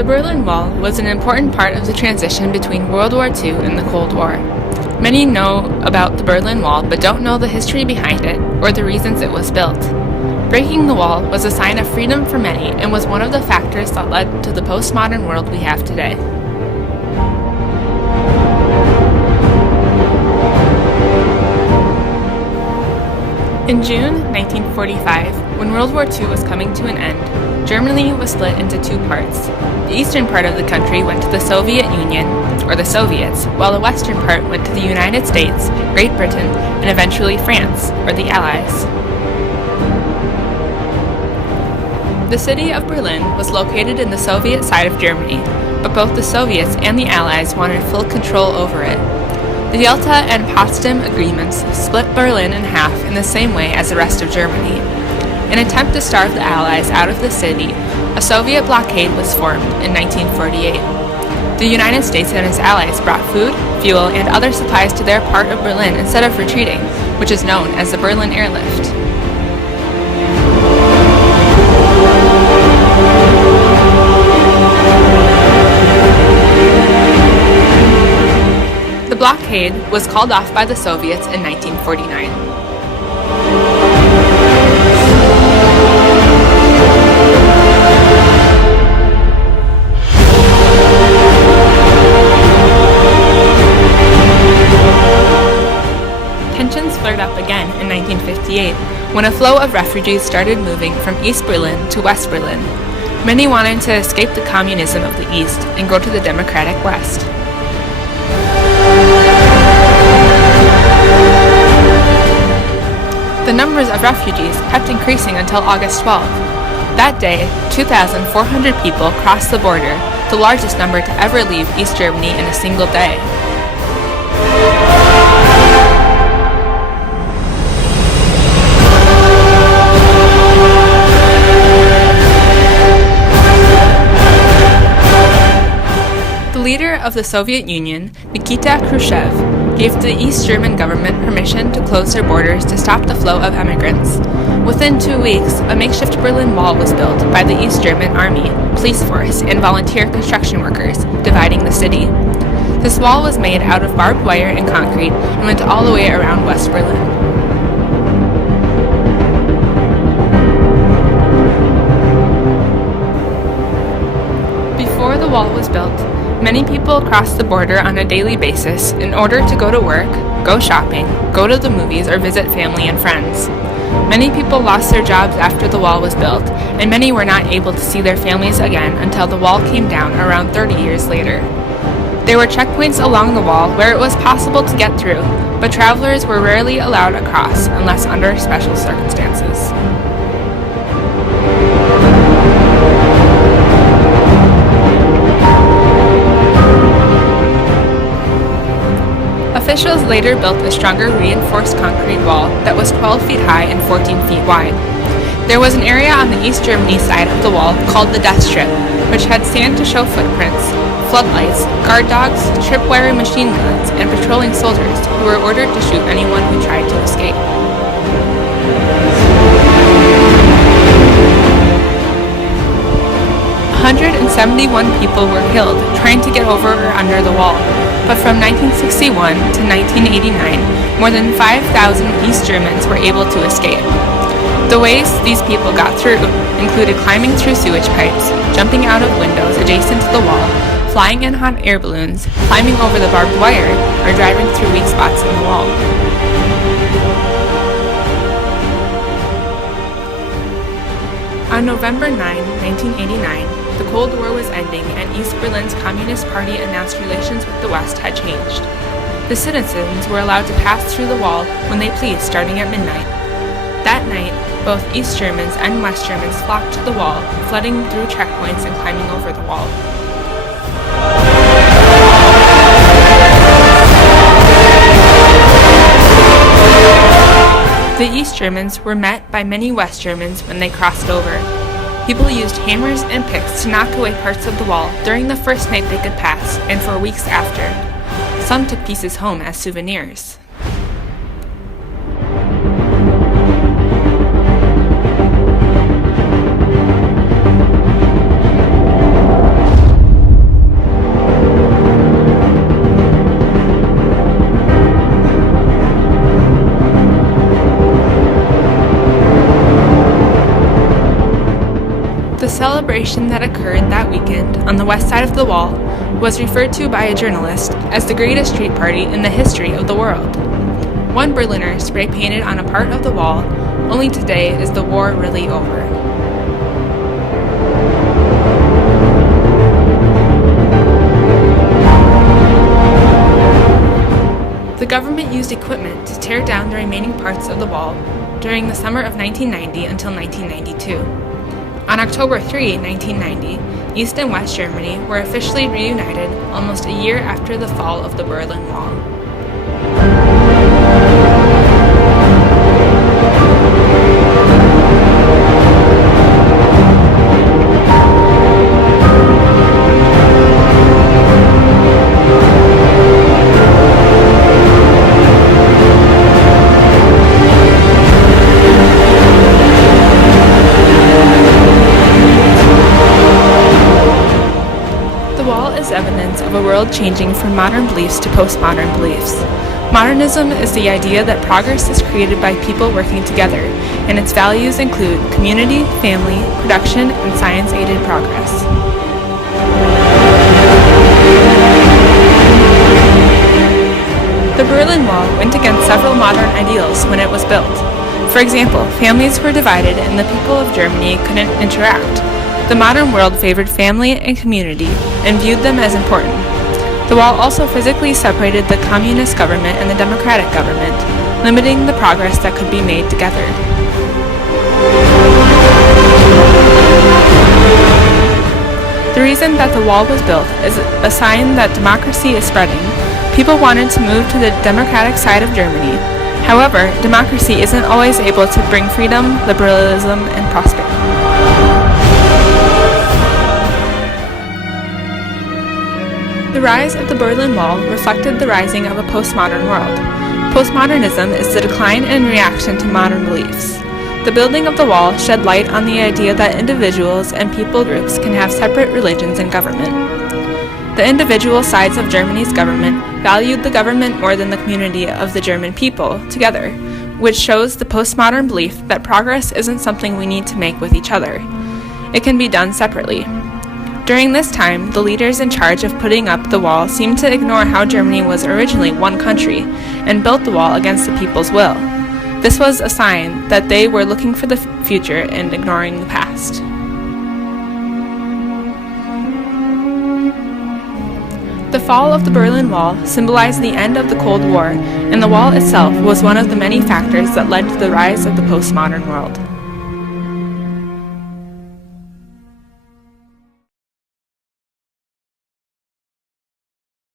The Berlin Wall was an important part of the transition between World War II and the Cold War. Many know about the Berlin Wall but don't know the history behind it or the reasons it was built. Breaking the wall was a sign of freedom for many and was one of the factors that led to the postmodern world we have today. In June 1945, when World War II was coming to an end, Germany was split into two parts. The eastern part of the country went to the Soviet Union, or the Soviets, while the western part went to the United States, Great Britain, and eventually France, or the Allies. The city of Berlin was located in the Soviet side of Germany, but both the Soviets and the Allies wanted full control over it. The Yalta and Potsdam agreements split Berlin in half in the same way as the rest of Germany. In an attempt to starve the Allies out of the city, a Soviet blockade was formed in 1948. The United States and its allies brought food, fuel, and other supplies to their part of Berlin instead of retreating, which is known as the Berlin Airlift. The blockade was called off by the Soviets in 1949. Tensions flared up again in 1958, when a flow of refugees started moving from East Berlin to West Berlin. Many wanted to escape the communism of the East and go to the democratic West. The numbers of refugees kept increasing until August 12th. That day, 2,400 people crossed the border, the largest number to ever leave East Germany in a single day. The leader of the Soviet Union, Nikita Khrushchev, gave the East German government permission to close their borders to stop the flow of emigrants. Within 2 weeks, a makeshift Berlin Wall was built by the East German army, police force, and volunteer construction workers, dividing the city. This wall was made out of barbed wire and concrete and went all the way around West Berlin. Before the wall was built, many people crossed the border on a daily basis in order to go to work, go shopping, go to the movies, or visit family and friends. Many people lost their jobs after the wall was built, and many were not able to see their families again until the wall came down around 30 years later. There were checkpoints along the wall where it was possible to get through, but travelers were rarely allowed across unless under special circumstances. Officials later built a stronger reinforced concrete wall that was 12 feet high and 14 feet wide. There was an area on the East Germany side of the wall called the Death Strip, which had sand to show footprints, floodlights, guard dogs, tripwire machine guns, and patrolling soldiers who were ordered to shoot anyone who tried to escape. "171 people were killed trying to get over or under the wall, but from 1961 to 1989, more than 5,000 East Germans were able to escape. The ways these people got through included climbing through sewage pipes, jumping out of windows adjacent to the wall, flying in hot air balloons, climbing over the barbed wire, or driving through weak spots in the wall. On November 9, 1989, the Cold War was ending and East Berlin's Communist Party announced relations with the West had changed. The citizens were allowed to pass through the wall when they pleased starting at midnight. That night, both East Germans and West Germans flocked to the wall, flooding through checkpoints and climbing over the wall. The East Germans were met by many West Germans when they crossed over. People used hammers and picks to knock away parts of the wall during the first night they could pass, and for weeks after. Some took pieces home as souvenirs. celebration that occurred that weekend on the west side of the wall was referred to by a journalist as the greatest street party in the history of the world. One Berliner spray painted on a part of the wall, "Only today is the war really over." The government used equipment to tear down the remaining parts of the wall during the summer of 1990 until 1992. On October 3, 1990, East and West Germany were officially reunited almost a year after the fall of the Berlin Wall. Evidence of a world changing from modern beliefs to postmodern beliefs. Modernism is the idea that progress is created by people working together, and its values include community, family, production, and science-aided progress. The Berlin Wall went against several modern ideals when it was built. For example, families were divided and the people of Germany couldn't interact. The modern world favored family and community and viewed them as important. The wall also physically separated the communist government and the democratic government, limiting the progress that could be made together. The reason that the wall was built is a sign that democracy is spreading. People wanted to move to the democratic side of Germany. However, democracy isn't always able to bring freedom, liberalism, and prosperity. The rise of the Berlin Wall reflected the rising of a postmodern world. Postmodernism is the decline and reaction to modern beliefs. The building of the wall shed light on the idea that individuals and people groups can have separate religions and government. The individual sides of Germany's government valued the government more than the community of the German people together, which shows the postmodern belief that progress isn't something we need to make with each other. It can be done separately. During this time, the leaders in charge of putting up the wall seemed to ignore how Germany was originally one country and built the wall against the people's will. This was a sign that they were looking for the future and ignoring the past. The fall of the Berlin Wall symbolized the end of the Cold War, and the wall itself was one of the many factors that led to the rise of the postmodern world.